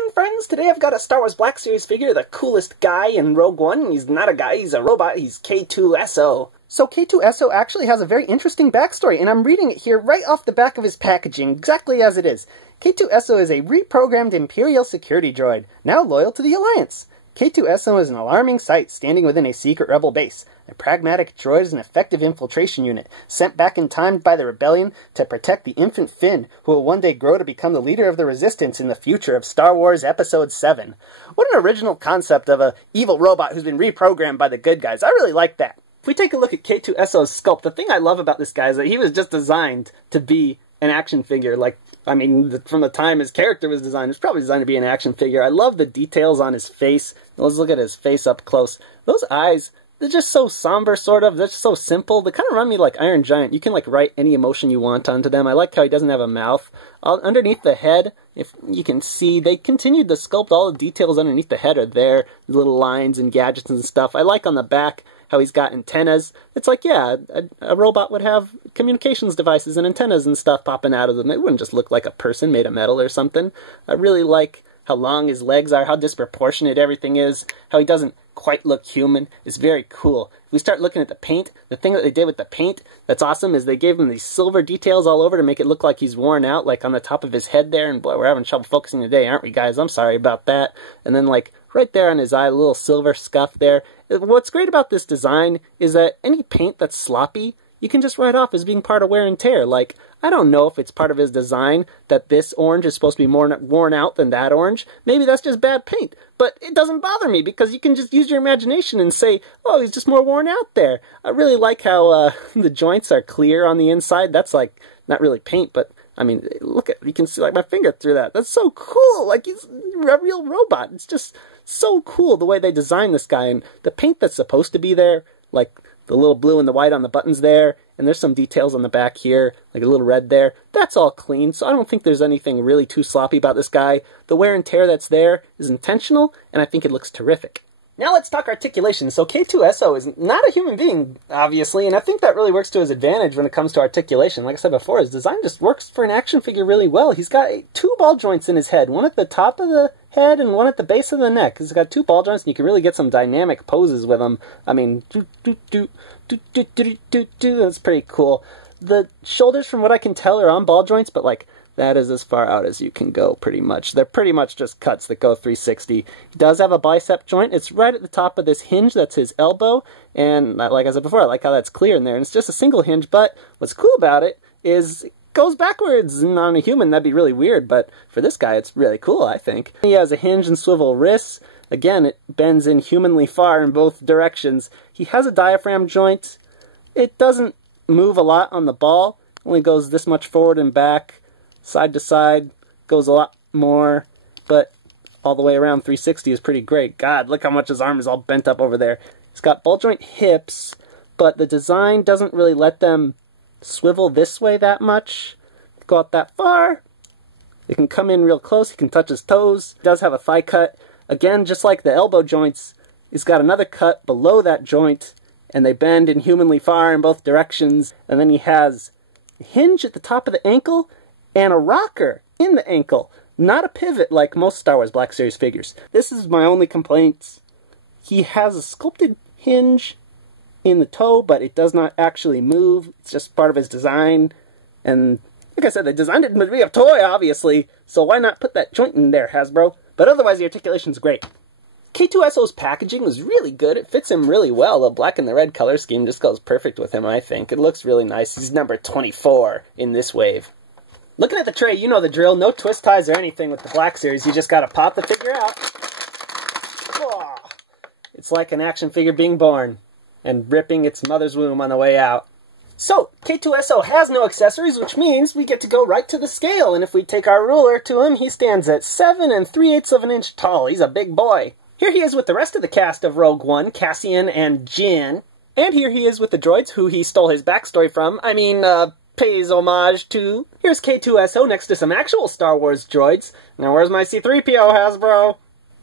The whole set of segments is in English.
again, friends. Today I've got a Star Wars Black Series figure, the coolest guy in Rogue One. He's not a guy, he's a robot. He's K-2SO. So K-2SO actually has a very interesting backstory, and I'm reading it here right off the back of his packaging, exactly as it is. K-2SO is a reprogrammed Imperial security droid, now loyal to the Alliance. K-2SO is an alarming sight standing within a secret rebel base. A pragmatic droid is an effective infiltration unit, sent back in time by the rebellion to protect the infant Finn, who will one day grow to become the leader of the Resistance in the future of Star Wars Episode 7. What an original concept of an evil robot who's been reprogrammed by the good guys. I really like that. If we take a look at K-2SO's sculpt, the thing I love about this guy is that he was just designed to be an action figure. From the time his character was designed, it was probably designed to be an action figure. I love the details on his face. Let's look at his face up close. Those eyes, they're just so somber, sort of. They're just so simple. They kind of remind me like Iron Giant. You can write any emotion you want onto them. I like how he doesn't have a mouth. Underneath the head, if you can see, they continued to sculpt all the details underneath the head are there. Little lines and gadgets and stuff. I like on the back how he's got antennas. It's like, yeah, a robot would have communications devices and antennas and stuff popping out of them. It wouldn't just look like a person made of metal or something. I really like how long his legs are, how disproportionate everything is, how he doesn't quite look human. It's very cool. If we start looking at the paint, the thing that they did with the paint that's awesome is they gave him these silver details all over to make it look like he's worn out, like on the top of his head there, and boy, we're having trouble focusing today, aren't we, guys? I'm sorry about that. And then right there on his eye, a little silver scuff there. What's great about this design is that any paint that's sloppy, you can just write off as being part of wear and tear. I don't know if it's part of his design that this orange is supposed to be more worn out than that orange. Maybe that's just bad paint. But it doesn't bother me because you can just use your imagination and say, oh, he's just more worn out there. I really like how the joints are clear on the inside. That's not really paint, but I mean, look at, you can see my finger through that. That's so cool. He's a real robot. It's just so cool the way they designed this guy. And the paint that's supposed to be there, the little blue and the white on the buttons there, and there's some details on the back here, like a little red there. That's all clean, so I don't think there's anything really too sloppy about this guy. The wear and tear that's there is intentional, and I think it looks terrific. Now let's talk articulation. So K-2SO is not a human being, obviously, and I think that really works to his advantage when it comes to articulation. Like I said before, his design just works for an action figure really well. He's got two ball joints in his head, one at the top of the head and one at the base of the neck. He's got two ball joints, and you can really get some dynamic poses with them. I mean, that's pretty cool. The shoulders, from what I can tell, are on ball joints, but that is as far out as you can go, pretty much. They're pretty much just cuts that go 360. He does have a bicep joint. It's right at the top of this hinge. That's his elbow. And like I said before, I like how that's clear in there. And it's just a single hinge. But what's cool about it is it goes backwards. And on a human, that'd be really weird. But for this guy, it's really cool, I think. He has a hinge and swivel wrists. Again, it bends in humanly far in both directions. He has a diaphragm joint. It doesn't move a lot on the ball. It only goes this much forward and back. Side to side goes a lot more, but all the way around 360 is pretty great. God, look how much his arm is all bent up over there. He's got ball joint hips, but the design doesn't really let them swivel this way that much. Go out that far. It can come in real close. He can touch his toes. He does have a thigh cut. Again, just like the elbow joints, he's got another cut below that joint, and they bend inhumanly far in both directions. And then he has a hinge at the top of the ankle, and a rocker in the ankle. Not a pivot like most Star Wars Black Series figures. This is my only complaint. He has a sculpted hinge in the toe, but it does not actually move. It's just part of his design. And like I said, they designed it to be a toy, obviously, so why not put that joint in there, Hasbro? But otherwise, the articulation's great. K-2SO's packaging was really good. It fits him really well. The black and the red color scheme just goes perfect with him, I think. It looks really nice. He's number 24 in this wave. Looking at the tray, you know the drill. No twist ties or anything with the Black Series. You just gotta pop the figure out. Oh, it's like an action figure being born and ripping its mother's womb on the way out. So, K-2SO has no accessories, which means we get to go right to the scale. And if we take our ruler to him, he stands at 7 3/8 of an inch tall. He's a big boy. Here he is with the rest of the cast of Rogue One, Cassian and Jyn. And here he is with the droids who he stole his backstory from. Pays homage to. Here's K-2SO next to some actual Star Wars droids. Now where's my C-3PO, Hasbro?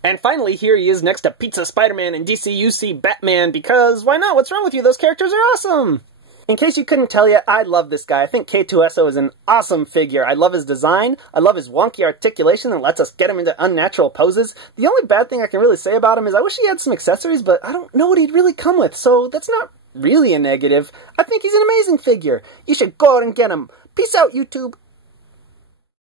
And finally, here he is next to Pizza Spider-Man and DCUC Batman, because why not? What's wrong with you? Those characters are awesome! In case you couldn't tell yet, I love this guy. I think K-2SO is an awesome figure. I love his design. I love his wonky articulation that lets us get him into unnatural poses. The only bad thing I can really say about him is I wish he had some accessories, but I don't know what he'd really come with, so that's not really a negative. I think he's an amazing figure. You should go out and get him. Peace out, YouTube.